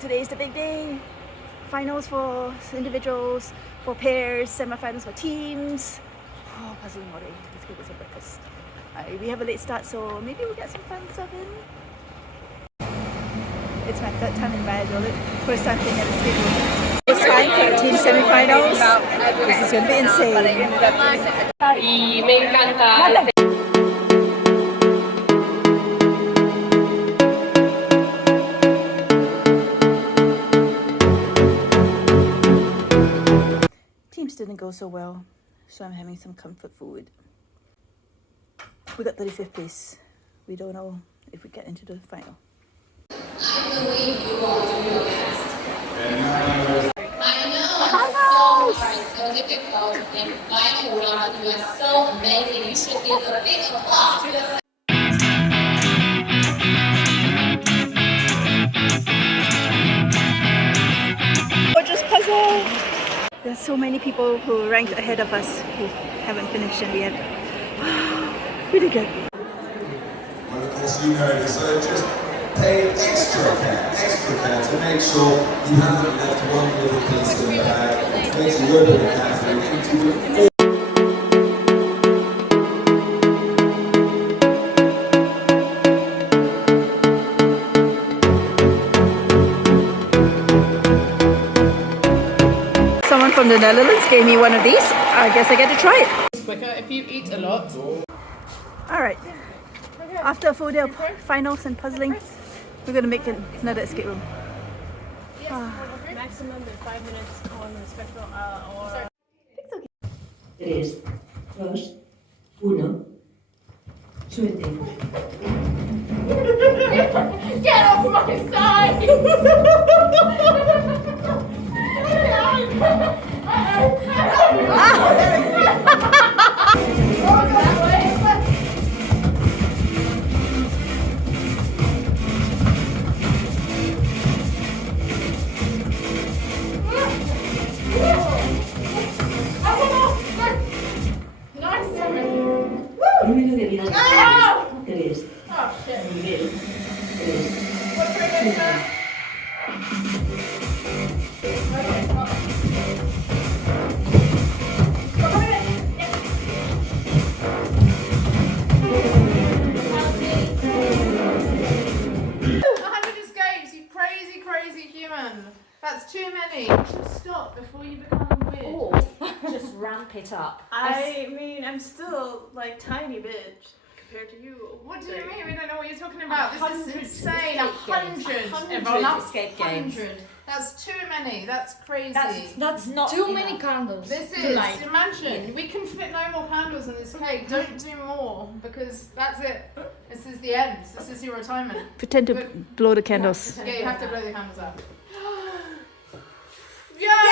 Today's the big day. Finals for individuals, for pairs, semi-finals for teams. Oh, puzzling all day. Let's go get some breakfast. We have a late start, so maybe we'll get some fun stuff in. It's my third time in Valladolid. First time playing at the escape room. It's time for team semi-finals. This is going to be insane. Y me encanta. Teams didn't go so well, so I'm having some comfort food. We got 35th place. We don't know if we get into the final. I believe you will do your best. I know it's so hard, so difficult, and final round, you are so amazing. You should give a big applause to the Gorgeous puzzle! There's so many people who ranked ahead of us who haven't finished, and we have really good. Well, of course, you know this, so just pay extra care to make sure you haven't left one little piece in the bag. Make sure you open it carefully into the Someone from the Netherlands gave me one of these. I guess I get to try it. It's quicker if you eat a lot. Alright. After a full day of finals and puzzling, we're going to make another escape room. Maximum in 5 minutes on the spectrum or... 3, 2, 1. Suerte. Get off my side! Número de vida. 3. Nivel 3. escapes, you crazy human. That's too many. You should stop before you become weird. Or just ramp it up. I mean, I'm still like tiny bit compared to you. What do you mean? We don't know what you're talking about. This is insane. 100. 100 escape games. 100. That's too many. That's crazy. That's not Too enough. many candles. This to is, light. imagine, we can fit no more candles in this cake. Don't do more, because that's it. This is the end. This is your retirement. Pretend to blow the candles. Yeah, you have to blow the candles out. Yeah!